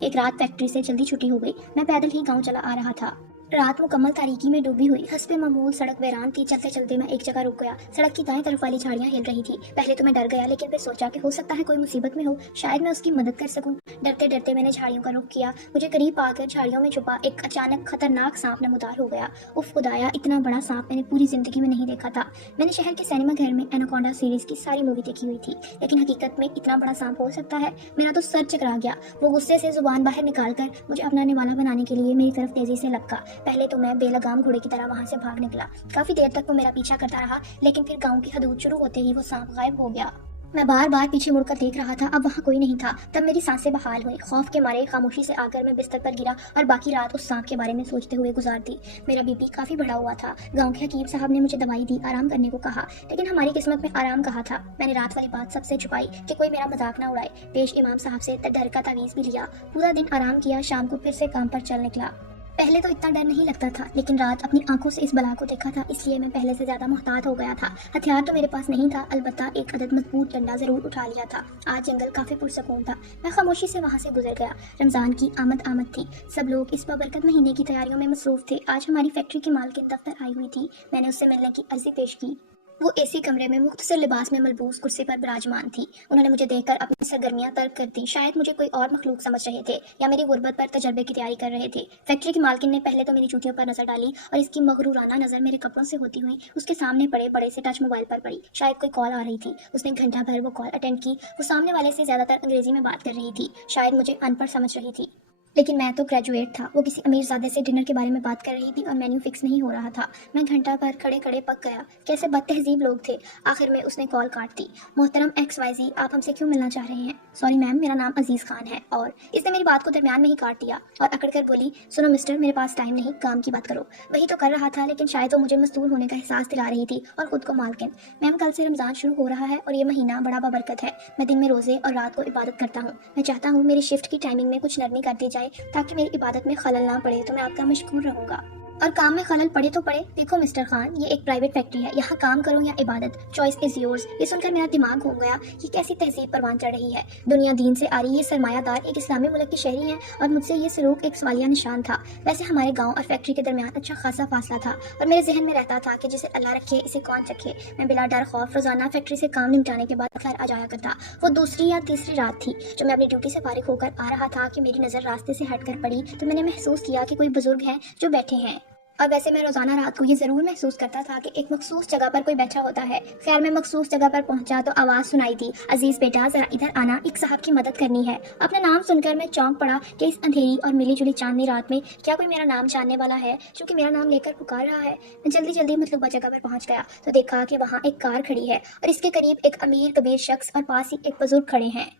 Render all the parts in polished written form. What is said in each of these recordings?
एक रात फैक्ट्री से जल्दी छुट्टी हो गई। मैं पैदल ही गांव चला आ रहा था। रात मुकम्मल तारीकी में डूबी हुई हस्बे मामूल सड़क वीरान थी। चलते चलते मैं एक जगह रुक गया। सड़क की दाएं तरफ वाली झाड़ियां हिल रही थी। पहले तो मैं डर गया, लेकिन फिर सोचा कि हो सकता है कोई मुसीबत में हो, शायद मैं उसकी मदद कर सकूं। डरते डरते मैंने झाड़ियों का रुख किया। मुझे करीब आकर झाड़ियों में छुपा एक अचानक खतरनाक सांप नमूदार हो गया। उफ खुदाया, इतना बड़ा सांप मैंने पूरी जिंदगी में नहीं देखा था। मैंने शहर के सिनेमा घर में एनाकोंडा सीरीज की सारी मूवी देखी हुई थी, लेकिन हकीकत में इतना बड़ा सांप हो सकता है? मेरा तो सर चकरा गया। वो गुस्से से जुबान बाहर निकालकर मुझे अपनाने वाला बनाने के लिए मेरी तरफ तेजी से लपका। पहले तो मैं बेलगाम घोड़े की तरह वहां से भाग निकला। काफी देर तक वो मेरा पीछा करता रहा, लेकिन फिर गांव की हदूद शुरू होते ही वो सांप गायब हो गया। मैं बार बार पीछे मुड़कर देख रहा था, अब वहाँ कोई नहीं था। तब मेरी सांसें बहाल हुई। खौफ के मारे खामोशी से आकर मैं बिस्तर पर गिरा और बाकी रात उस सांप के बारे में सोचते हुए गुजार दी। मेरा बीपी काफी बढ़ा हुआ था। गांव के हकीम साहब ने मुझे दवाई दी, आराम करने को कहा, लेकिन हमारी किस्मत में आराम कहा था। मैंने रात वाली बात सबसे छुपाई कि कोई मेरा मजाक ना उड़ाए। पेश इमाम साहब से डर का तावीज भी लिया। पूरा दिन आराम किया, शाम को फिर से काम पर चल निकला। पहले तो इतना डर नहीं लगता था, लेकिन रात अपनी आंखों से इस बला को देखा था, इसलिए मैं पहले से ज्यादा मुहतात हो गया था। हथियार तो मेरे पास नहीं था, अलबत्ता एक अदद मजबूत डंडा जरूर उठा लिया था। आज जंगल काफी पुरसकून था। मैं खामोशी से वहां से गुजर गया। रमजान की आमद थी। सब लोग इस बाबरकत महीने की तैयारियों में मसरूफ थे। आज हमारी फैक्ट्री की मालकिन दफ्तर आई हुई थी। मैंने उससे मिलने की अर्जी पेश की। वो एसी कमरे में मुख्तसर लिबास में मलबूस कुर्सी पर विराजमान थी। उन्होंने मुझे देखकर अपनी सरगर्मियां तर्क कर दी। शायद मुझे कोई और मखलूक समझ रहे थे या मेरी गुर्बत पर तजर्बे की तैयारी कर रहे थे। फैक्ट्री की मालकिन ने पहले तो मेरी जूतियों पर नजर डाली और इसकी मगरूराना नजर मेरे कपड़ों से होती हुई उसके सामने पड़े बड़े से टच मोबाइल पर पड़ी। शायद कोई कॉल आ रही थी। उसने घंटा भर वो कॉल अटेंड की। वो सामने वाले से ज्यादातर अंग्रेजी में बात कर रही थी। शायद मुझे अनपढ़ समझ रही थी, लेकिन मैं तो ग्रेजुएट था। वो किसी अमीरजादे से डिनर के बारे में बात कर रही थी और मेन्यू फिक्स नहीं हो रहा था। मैं घंटा भर खड़े खड़े पक गया। कैसे बदतहजीब लोग थे। आखिर में उसने कॉल काट दी। मोहतरम XYZ, आप हमसे क्यों मिलना चाह रहे हैं? सॉरी मैम, मेरा नाम अजीज खान है। और इसने मेरी बात को दरमियान में ही काट दिया और अकड़ कर बोली, सुनो मिस्टर, मेरे पास टाइम नहीं, काम की बात करो। वही तो कर रहा था, लेकिन शायद वो मुझे मजदूर होने का एहसास दिला रही थी और खुद को मालकिन। मैम, कल से रमजान शुरू हो रहा है और ये महीना बड़ा बाबरकत है। मैं दिन में रोजे और रात को इबादत करता हूँ। मैं चाहता हूँ मेरी शिफ्ट की टाइमिंग में कुछ नरमी कर दी जाए ताकि मेरी इबादत में खलल ना पड़े, तो मैं आपका मशकूर रहूंगा। और काम में खलल पड़े तो पड़े। देखो मिस्टर खान, ये एक प्राइवेट फैक्ट्री है, यहाँ काम करो या इबादत, चॉइस इज योर्स। ये सुनकर मेरा दिमाग घूम गया। ये कैसी तहजीब परवान चढ़ रही है। दुनिया दीन से आ रही ये सरमायादार एक इस्लामी मुल्क की शहरी है और मुझसे ये सलूक एक सवालिया निशान था। वैसे हमारे गाँव और फैक्ट्री के दरमियान अच्छा खासा फासला था और मेरे जहन में रहता था कि जिसे अल्लाह रखे इसे कौन चखे। मैं बिला डर खौफ रोजाना फैक्ट्री से काम निपटाने के बाद घर आ जाया करता। वो दूसरी या तीसरी रात थी जो मैं अपनी ड्यूटी से फारिग होकर आ रहा था कि मेरी नजर रास्ते से हटकर पड़ी, तो मैंने महसूस किया कि कोई बुजुर्ग हैं जो बैठे हैं। और वैसे मैं रोजाना रात को ये जरूर महसूस करता था कि एक मखसूस जगह पर कोई बैठा होता है। खैर, मैं मखसूस जगह पर पहुंचा तो आवाज सुनाई दी, अजीज बेटा जरा इधर आना, एक साहब की मदद करनी है। अपना नाम सुनकर मैं चौंक पड़ा कि इस अंधेरी और मिली जुली चांदनी रात में क्या कोई मेरा नाम जानने वाला है जो कि मेरा नाम लेकर पुकार रहा है। मैं जल्दी जल्दी मतलूबा जगह पर पहुंच गया तो देखा कि वहाँ एक कार खड़ी है और इसके करीब एक अमीर कबीर शख्स और पास ही एक बुजुर्ग खड़े हैं।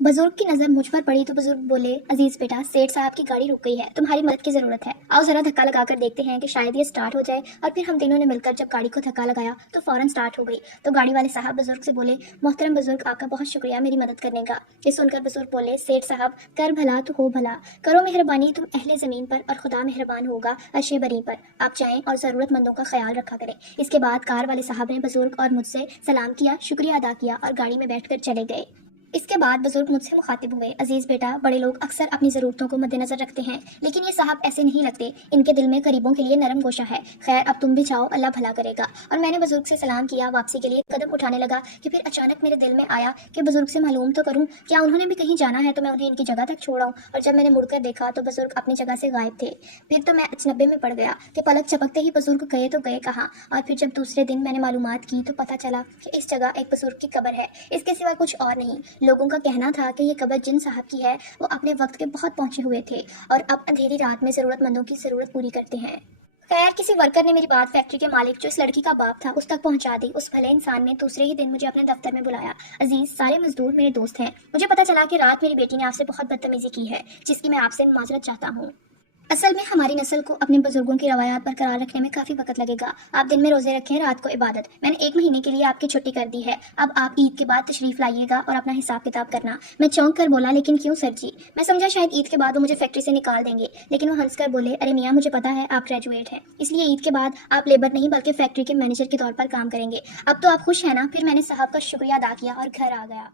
बुजुर्ग की नजर मुझ पर पड़ी तो बुजुर्ग बोले, अजीज बेटा, सेठ साहब की गाड़ी रुक गई है, तुम्हारी मदद की जरूरत है। आओ जरा धक्का लगाकर देखते हैं कि शायद ये स्टार्ट हो जाए। और फिर हम तीनों ने मिलकर जब गाड़ी को धक्का लगाया तो फौरन स्टार्ट हो गई। तो गाड़ी वाले साहब बुजुर्ग से बोले, मोहतरम बुजुर्ग, आपका बहुत शुक्रिया मेरी मदद करने का। ये सुनकर बुजुर्ग बोले, सेठ साहब, कर भला तो हो भला, करो मेहरबानी तुम अहले जमीन पर और खुदा मेहरबान होगा अर्शे बरी पर। आप जाएं और जरूरतमंदों का ख्याल रखा करें। इसके बाद कार वाले साहब ने बुजुर्ग और मुझसे सलाम किया, शुक्रिया अदा किया और गाड़ी में बैठकर चले गए। इसके बाद बुजुर्ग मुझसे मुखातिब हुए, अजीज बेटा, बड़े लोग अक्सर अपनी जरूरतों को मद्देनजर रखते हैं, लेकिन ये साहब ऐसे नहीं लगते। इनके दिल में गरीबों के लिए नरम गोशा है। खैर, अब तुम भी जाओ, अल्लाह भला करेगा। और मैंने बुजुर्ग से सलाम किया। वापसी के लिए कदम उठाने लगा कि फिर अचानक मेरे दिल में आया कि बुजुर्ग से मालूम तो करूं क्या उन्होंने भी कहीं जाना है तो मैं उन्हें इनकी जगह तक छोड़ाऊं। और जब मैंने मुड़कर देखा तो बुजुर्ग अपनी जगह से गायब थे। फिर तो मैं अचनबे में पड़ गया कि पलक झपकते ही बुजुर्ग गए तो गए कहाँ। और फिर जब दूसरे दिन मैंने मालूमात की तो पता चला कि इस जगह एक बुजुर्ग की कब्र है, इसके सिवा कुछ और नहीं। लोगों का कहना था कि ये कब्र जिन साहब की है वो अपने वक्त के बहुत पहुंचे हुए थे और अब अंधेरी रात में जरूरतमंदों की जरूरत पूरी करते हैं। खैर, किसी वर्कर ने मेरी बात फैक्ट्री के मालिक जो इस लड़की का बाप था उस तक पहुंचा दी। उस भले इंसान ने दूसरे ही दिन मुझे अपने दफ्तर में बुलाया। अजीज, सारे मजदूर मेरे दोस्त हैं। मुझे पता चला कि रात मेरी बेटी ने आपसे बहुत बदतमीजी की है, जिसकी मैं आपसे माजरत चाहता हूँ। असल में हमारी नस्ल को अपने बुजुर्गों की रवायात बरकरार रखने में काफी वक्त लगेगा। आप दिन में रोजे रखें, रात को इबादत। मैंने 1 महीने के लिए आपकी छुट्टी कर दी है। अब आप ईद के बाद तशरीफ लाइएगा और अपना हिसाब किताब करना। मैं चौंक कर बोला, लेकिन क्यों सर जी? मैं समझा शायद ईद के बाद वो मुझे फैक्ट्री से निकाल देंगे, लेकिन वो हंस कर बोले, अरे मियाँ, मुझे पता है आप ग्रेजुएट हैं, इसलिए ईद के बाद आप लेबर नहीं बल्कि फैक्ट्री के मैनेजर के तौर पर काम करेंगे। अब तो आप खुश हैं ना? फिर मैंने साहब का शुक्रिया अदा किया और घर आ गया।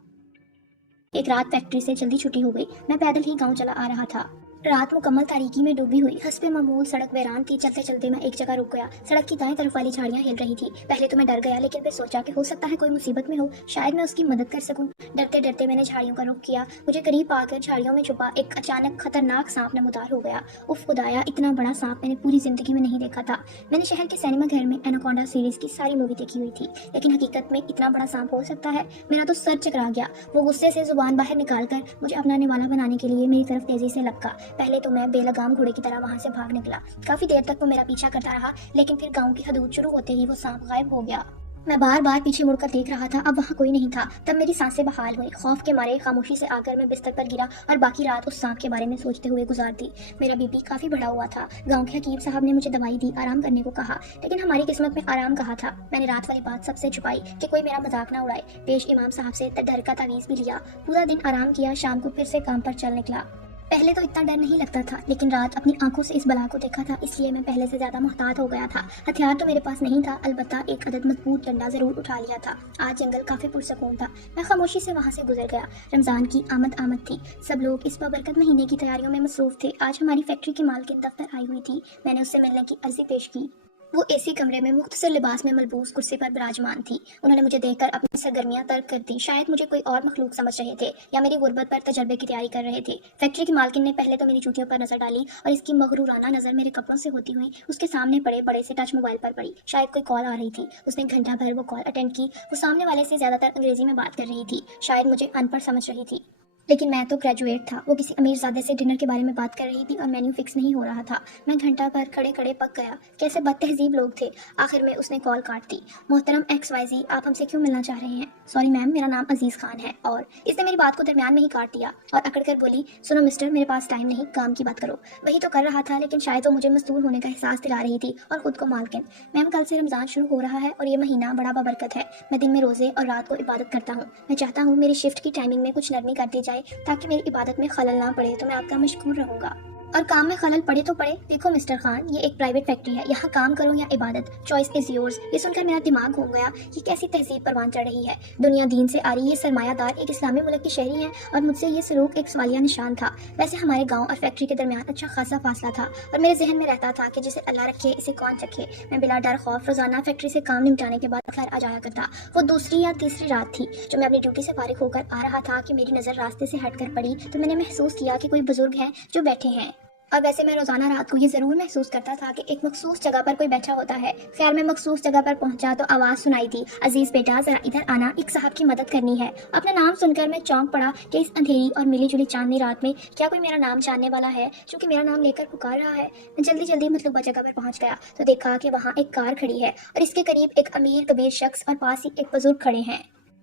एक रात फैक्ट्री से जल्दी छुट्टी हो गई। मैं पैदल ही गांव चला आ रहा था। रात मुकम्मल तारीकी में डूबी हुई। हस्बे मामूल सड़क वीरान थी। चलते चलते मैं एक जगह रुक गया। सड़क की दाएं तरफ वाली झाड़ियां हिल रही थी। पहले तो मैं डर गया, लेकिन फिर सोचा कि हो सकता है कोई मुसीबत में हो, शायद मैं उसकी मदद कर सकूं। डरते डरते मैंने झाड़ियों का रुख किया। मुझे करीब आकर झाड़ियों में छुपा एक अचानक खतरनाक सांप नमूदार हो गया। उफ खुदाया, इतना बड़ा सांप मैंने पूरी जिंदगी में नहीं देखा था। मैंने शहर के सिनेमा घर में एनाकोंडा सीरीज की सारी मूवी देखी हुई थी, लेकिन हकीकत में इतना बड़ा सांप हो सकता है? मेरा तो सर चकरा गया। वो गुस्से से जुबान बाहर निकालकर मुझे अपना निवाला बनाने के लिए मेरी तरफ तेजी से लपका। पहले तो मैं बेलगाम घोड़े की तरह वहां से भाग निकला। काफी देर तक वो मेरा पीछा करता रहा, लेकिन फिर गांव की हदूद शुरू होते ही वो सांप गायब हो गया। मैं बार बार पीछे मुड़कर देख रहा था, अब वहाँ कोई नहीं था। तब मेरी सांसें बहाल हुई। खौफ के मारे खामोशी से आकर मैं बिस्तर पर गिरा और बाकी रात उस सांप के बारे में सोचते हुए गुजार दी। मेरा बीपी काफी बढ़ा हुआ था। गांव के हकीम साहब ने मुझे दवाई दी, आराम करने को कहा, लेकिन हमारी किस्मत में आराम कहा था। मैंने रात वाली बात सबसे छुपाई कि कोई मेरा मजाक ना उड़ाए। पेश इमाम साहब से डर का तावीज़ भी लिया। पूरा दिन आराम किया, शाम को फिर से काम पर चल निकला। पहले तो इतना डर नहीं लगता था, लेकिन रात अपनी आंखों से इस बला को देखा था, इसलिए मैं पहले से ज्यादा मुहतात हो गया था। हथियार तो मेरे पास नहीं था, अलबत्ता एक अदद मजबूत डंडा जरूर उठा लिया था। आज जंगल काफी पुरसकून था। मैं खामोशी से वहां से गुजर गया। रमजान की आमद थी। सब लोग इस बरकत महीने की तैयारियों में मसरूफ थे। आज हमारी फैक्ट्री की मालकिन दफ्तर आई हुई थी। मैंने उससे मिलने की अर्जी पेश की। वो एसी कमरे में मुख्तसर लिबास में मलबूस कुर्सी पर विराजमान थी। उन्होंने मुझे देखकर अपनी सरगर्मियां तर्क कर दी। शायद मुझे कोई और मखलूक समझ रहे थे या मेरी गुर्बत पर तजर्बे की तैयारी कर रहे थे। फैक्ट्री की मालकिन ने पहले तो मेरी जूतियों पर नजर डाली और इसकी मगरूराना नजर मेरे कपड़ों से होती हुई उसके सामने पड़े बड़े से टच मोबाइल पर पड़ी। शायद कोई कॉल आ रही थी। उसने घंटा भर वो कॉल अटेंड की। वो सामने वाले से ज्यादातर अंग्रेजी में बात कर रही थी। शायद मुझे अनपढ़ समझ रही थी, लेकिन मैं तो ग्रेजुएट था। वो किसी अमीरजादे से डिनर के बारे में बात कर रही थी और मेन्यू फिक्स नहीं हो रहा था। मैं घंटा भर खड़े खड़े पक गया। कैसे बदतहजीब लोग थे। आखिर में उसने कॉल काट दी। मोहतरम XYZ, आप हमसे क्यों मिलना चाह रहे हैं? सॉरी मैम, मेरा नाम अजीज खान है। और इसने मेरी बात को दरमियान में ही काट दिया और अकड़ कर बोली, सुनो मिस्टर, मेरे पास टाइम नहीं, काम की बात करो। वही तो कर रहा था, लेकिन शायद वो मुझे मस्तूल होने का एहसास दिला रही थी और खुद को मालकिन। मैम, कल से रमजान शुरू हो रहा है और ये महीना बड़ा बाबरकत है। मैं दिन में रोजे और रात को इबादत करता हूँ। मैं चाहता हूँ मेरी शिफ्ट की टाइमिंग में कुछ नरमी कर दी जाए ताकि मेरी इबादत में खलल ना पड़े, तो मैं आपका मशकूर रहूंगा। और काम में खलल पड़े तो पड़े। देखो मिस्टर खान, ये एक प्राइवेट फैक्ट्री है, यहाँ काम करो या इबादत, चॉइस इज योर्स। ये सुनकर मेरा दिमाग घूम गया। ये कैसी तहजीब परवान चढ़ रही है। दुनिया दीन से आ रही ये सरमायादार एक इस्लामी मुल्क की शहरी है और मुझसे ये सलूक एक सवालिया निशान था। वैसे हमारे गाँव और फैक्ट्री के दरमियान अच्छा खासा फासला था और मेरे जहन में रहता था कि जिसे अल्लाह रखे इसे कौन चखे। मैं बिला डर खौफ रोजाना फैक्ट्री से काम निपटाने के बाद घर आ जाया करता। वो दूसरी या तीसरी रात थी जो मैं अपनी ड्यूटी से फारिग होकर आ रहा था कि मेरी नज़र रास्ते से हटकर पड़ी तो मैंने महसूस किया कि कोई बुजुर्ग है जो बैठे हैं। और वैसे मैं रोजाना रात को ये जरूर महसूस करता था कि एक मखसूस जगह पर कोई बैठा होता है। खैर, मैं मखसूस जगह पर पहुंचा तो आवाज सुनाई दी, अजीज बेटा जरा इधर आना, एक साहब की मदद करनी है। अपना नाम सुनकर मैं चौंक पड़ा कि इस अंधेरी और मिली जुली चांदनी रात में क्या कोई मेरा नाम जानने वाला है जो कि मेरा नाम लेकर पुकार रहा है। मैं जल्दी जल्दी मतलूबा जगह पर पहुंच गया तो देखा कि वहाँ एक कार खड़ी है और इसके करीब एक अमीर कबीर शख्स और पास ही एक बुजुर्ग खड़े हैं।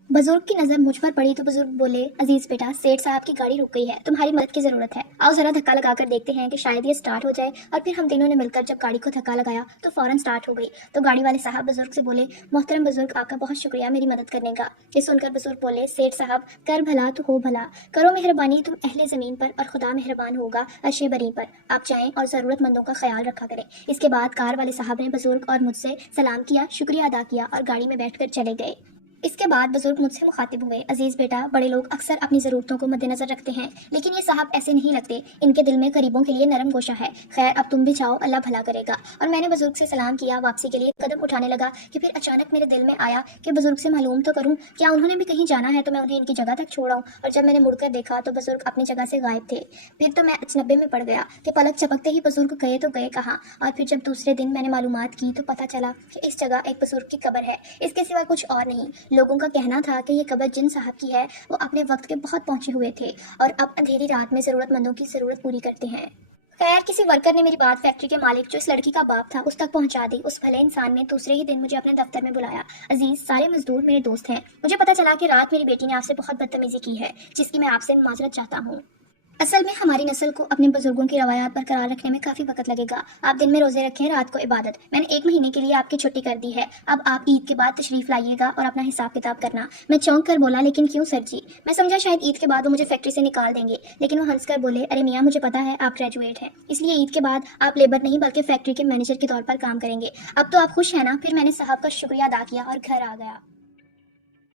बुजुर्ग की नजर मुझ पर पड़ी तो बुजुर्ग बोले, अजीज बेटा, सेठ साहब की गाड़ी रुक गई है, तुम्हारी मदद की जरूरत है। आओ जरा धक्का लगाकर देखते हैं कि शायद ये स्टार्ट हो जाए। और फिर हम तीनों ने मिलकर जब गाड़ी को धक्का लगाया तो फौरन स्टार्ट हो गई। तो गाड़ी वाले साहब बुजुर्ग से बोले, मोहतरम बुजुर्ग, आपका बहुत शुक्रिया मेरी मदद करने का। ये सुनकर बुजुर्ग बोले, सेठ साहब, कर भला तो हो भला, करो मेहरबानी तुम अहले जमीन पर और खुदा मेहरबान होगा अर्शे बरी पर। आप जाएं और जरूरतमंदों का ख्याल रखा करें। इसके बाद कार वाले साहब ने बुजुर्ग और मुझसे सलाम किया, शुक्रिया अदा किया और गाड़ी में बैठकर चले गए। इसके बाद बुजुर्ग मुझसे मुखातिब हुए, अजीज बेटा, बड़े लोग अक्सर अपनी ज़रूरतों को मद्देनजर रखते हैं, लेकिन ये साहब ऐसे नहीं लगते। इनके दिल में गरीबों के लिए नरम गोशा है। खैर, अब तुम भी जाओ, अल्लाह भला करेगा। और मैंने बुजुर्ग से सलाम किया। वापसी के लिए कदम उठाने लगा कि फिर अचानक मेरे दिल में आया कि बुजुर्ग से मालूम तो करूं क्या उन्होंने भी कहीं जाना है तो मैं उन्हें इनकी जगह तक छोड़ाऊं। और जब मैंने मुड़कर देखा तो बुजुर्ग अपनी जगह से गायब थे। फिर तो मैं अचनबे में पड़ गया कि पलक चपकते ही बुजुर्ग गए तो गए कहाँ। और फिर जब दूसरे दिन मैंने मालूमात की तो पता चला कि इस जगह एक बुजुर्ग की कब्र है, इसके सिवा कुछ और नहीं। लोगों का कहना था कि ये कब्र जिन साहब की है वो अपने वक्त के बहुत पहुंचे हुए थे और अब अंधेरी रात में जरूरतमंदों की जरूरत पूरी करते हैं। खैर, किसी वर्कर ने मेरी बात फैक्ट्री के मालिक जो इस लड़की का बाप था उस तक पहुंचा दी। उस भले इंसान ने दूसरे ही दिन मुझे अपने दफ्तर में बुलाया। अजीज, सारे मजदूर मेरे दोस्त हैं। मुझे पता चला कि रात मेरी बेटी ने आपसे बहुत बदतमीजी की है, जिसकी मैं आपसे माजरत चाहता हूँ। असल में हमारी नस्ल को अपने बुजुर्गों की रवायात बरकरार रखने में काफी वक्त लगेगा। आप दिन में रोजे रखें, रात को इबादत। मैंने 1 महीने के लिए आपकी छुट्टी कर दी है। अब आप ईद के बाद तशरीफ लाइएगा और अपना हिसाब किताब करना। मैं चौंक कर बोला, लेकिन क्यों सर जी? मैं समझा शायद ईद के बाद वो मुझे फैक्ट्री से निकाल देंगे, लेकिन वो हंसकर बोले, अरे मियाँ, मुझे पता है आप ग्रेजुएट हैं, इसलिए ईद के बाद आप लेबर नहीं बल्कि फैक्ट्री के मैनेजर के तौर पर काम करेंगे। अब तो आप खुश हैं ना? फिर मैंने साहब का शुक्रिया अदा किया और घर आ गया।